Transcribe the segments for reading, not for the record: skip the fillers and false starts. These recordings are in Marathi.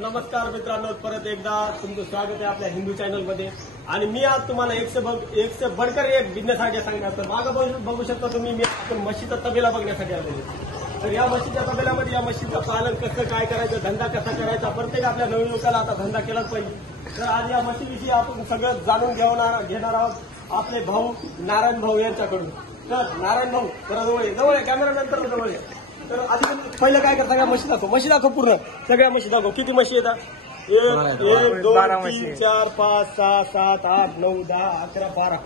नमस्कार मित्रांनो, परत एकदा तुमचं स्वागत आहे आपल्या हिंदू चॅनल मध्ये. आणि मी आज तुम्हाला एक से बढ़कर एक बिझनेस आयडिया सांगणार. तर मागं बघू शकता तुम्ही, मी आपण म्हशीचा तबेला बघण्यासाठी आलेलो. तर या म्हशीच्या तबेल्यामध्ये या म्हशीचं पालन कसं काय करायचं, धंदा कसा करायचा, प्रत्येक आपल्या नवीन लोकांना आता धंदा केलाच पाहिजे. तर आज या म्हशीविषयी आपण सगळं जाणून घेणार आहोत आपले भाऊ नारायण भाऊ यांच्याकडून. तर नारायण भाऊ जवळ आहे कॅमेरा नंतर जवळ आहे. तर आधी पहिलं काय करता का म्हशी दाखव पूर्ण सगळ्या म्हशी दाखव. किती म्हशी येतात? 1 2 3 4 5 6 7 8 9 10 11 12.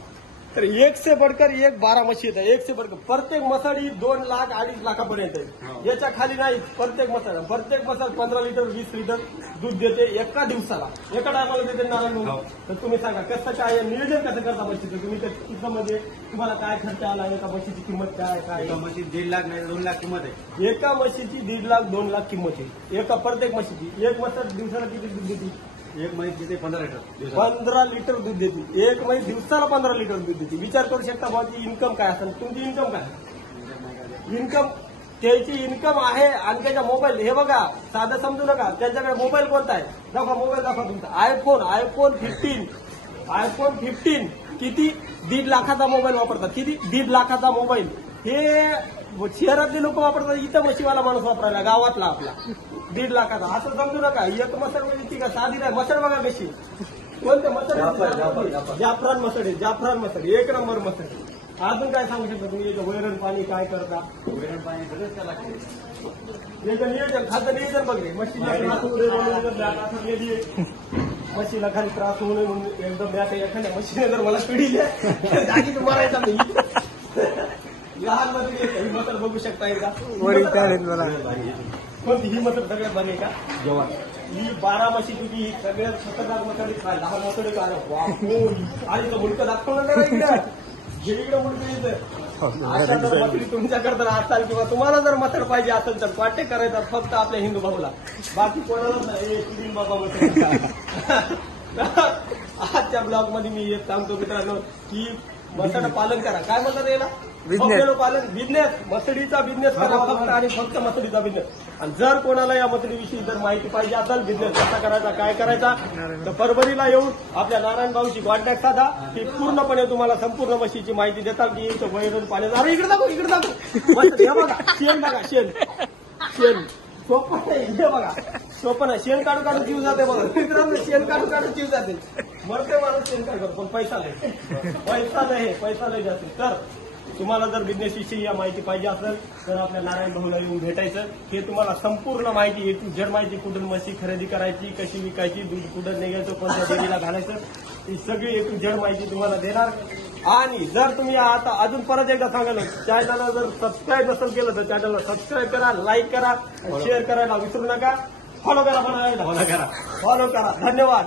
तर एक से बढ़कर एक 12 म्हशी येतात. एक से बढ़कर प्रत्येक मसाडी 2 लाख 2.5 लाखापर्यंत आहे. याच्या खाली नाही. प्रत्येक मसाड 15 लिटर 20 लिटर दूध देते एका दिवसाला, एका टायमाला देते नारायण भाऊ. तर तुम्ही सांगा कसं काय नियोजन कसं करता म्हशीचं तुम्ही? तिथं म्हणजे तुम्हाला काय खर्च आला, एका म्हशीची किंमत काय काय? एका म्हशी 1.5 लाख नाही 2 लाख किंमत आहे. एका म्हशीची 1.5 लाख 2 लाख किंमत आहे. एका प्रत्येक म्हशीची. एक म्हैस दिवसाला किती दूध देते? एक म्हैस देते 15 लिटर. 15 लिटर दूध देते. एक म्हैस दिवसाला 15 लिटर दूध देते. विचार करू शकता बाबा इन्कम काय असेल. तुमची इन्कम काय? इन्कम त्याची इन्कम आहे. आणि त्याच्या मोबाईल हे बघा, साधं समजू नका. त्यांच्याकडे मोबाईल कोणता आहे दाखवा, मोबाईल दाखवा तुमचा. आयफोन 15 किती 1.5 लाखाचा मोबाईल वापरतात. किती 1.5 लाखाचा मोबाईल. हे शहरातले लोक वापरतात, इथं म्हशीवाला माणूस वापरायला गावातला आपला 1.5 लाखाचा. असं समजू नका. एक मसड म्हणजे का साधी नाही. मसड बघा कशी, कोणते मसड? जाफरान मसड एक नंबर मसड. अजून काय सांगू शकता तुम्ही? याचं वैरण पाणी काय करता? वैरण पाणी सगळंच त्याला याचं नियोजन, खातं नियोजन बघ रे. म्हशीला खाली त्रास होऊ नये म्हणून एकदम एखाद्या म्हशीने जर मला पिढी जागी मारायचा नाही. लहान मध्ये ही मसड बघू शकता एकदा. कोणती ही मसड सगळ्यात भारी आहे का? जेव्हा ही 12 म्हशीची ही सगळ्यात खतरनाक मसड काय? लहान मसड काय? आणि तो मुलगा दाखवलं जरा इकडं मुलगा येतं. अशा जर मसडी तुमच्याकडे असाल किंवा तुम्हाला जर मसड पाहिजे असेल तर कॉन्टॅक्ट करायचा फक्त आपल्या हिंदू भाऊला, बाकी कोणालाच नाही. बाबा मसड. आजच्या ब्लॉग मध्ये मी एक सांगतो मित्रांनो की मसड पालन करा. काय म्हणतात याला? पालन बिझनेस. मसडीचा बिझनेस करा फक्त आणि फक्त मसडीचा बिझनेस. आणि जर कोणाला या मसडीविषयी जर माहिती पाहिजे असेल, बिझनेस कसा करायचा, काय करायचा, तर परभणीला येऊन आपल्या नारायण भाऊची कॉन्टॅक्ट साधा. ती पूर्णपणे तुम्हाला संपूर्ण म्हशीची माहिती देतात की इथं वैरण पाणी. अरे इकडे दाखव हे बघा शेण बघा. शेण सोपं नाही. हे बघा सोपं नाही. शेण काढून जीव जाते बघा मित्रांनो. शेण काढून जीव जाते. मरते माणूस शेण काढतो पण पैसा नाही जाते. तर तुम्हाला जर बिझनेस विषयी या माहिती पाहिजे असेल तर आपल्या नारायण भाऊला येऊन भेटायचं. हे तुम्हाला संपूर्ण माहिती, जड माहिती, कुठून म्हशी खरेदी करायची, कशी विकायची, दूध कुठं निघायचं, कोणत्या डेअरीला घालायचं, ही सगळी जड माहिती तुम्हाला देणार. आणि जर तुम्ही आता अजून परत एकदा सांगाल, चॅनलला जर सबस्क्राईब नसेल केलं तर चॅनलला सबस्क्राईब करा, लाईक करा, शेअर करायला विसरू नका. फॉलो करा. धन्यवाद.